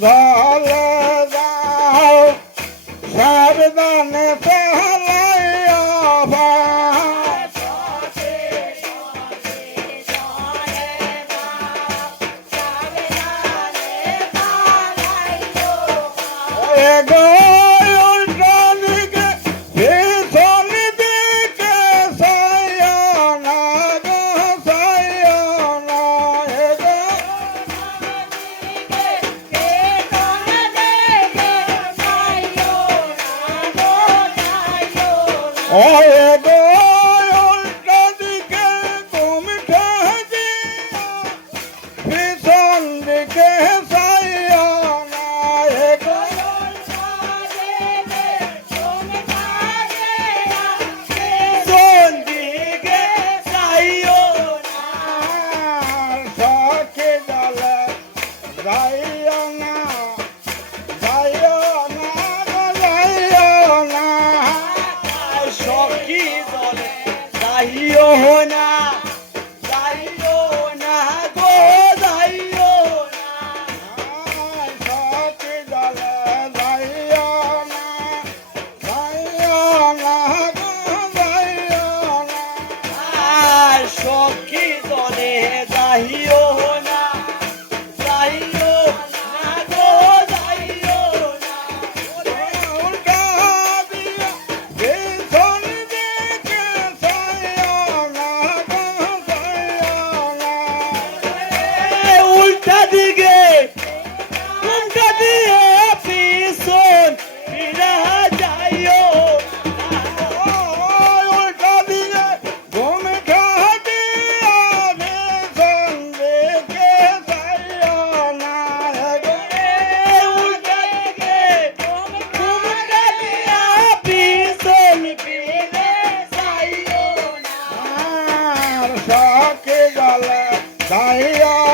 ঝলে যাও সাবধানে ফেলাইয়া গো উল্টো দিকে পিছন দিকে সাইয়া না গো সাইয়া না গো ওয়ে গো উল্টো দিকে তুমি ঠেকিয়া পিছন দিকে সাইয়া না গো সখী জলে যাইও না যাইও না গো যাইও না সখী জলে যাইও না যাইও না গো যাইও না সখী জলে যাইও না যাইও না গো যাইও না সখী জলে যাইও না যাইও না গো যাইও না উল্টা দিয়া পিছন দিকে সাইও না গো সাইও না উল্টা দিকে উল্টা দিয়ে পিছন ফিরে যাইও উল্টা দিকে ঘুম খাটিয়া পিছন দিকে সাইও না গো উল্টা দিকে উল্টা দিয়া পিছন ফিরে যাইও না সখী জলে যাইও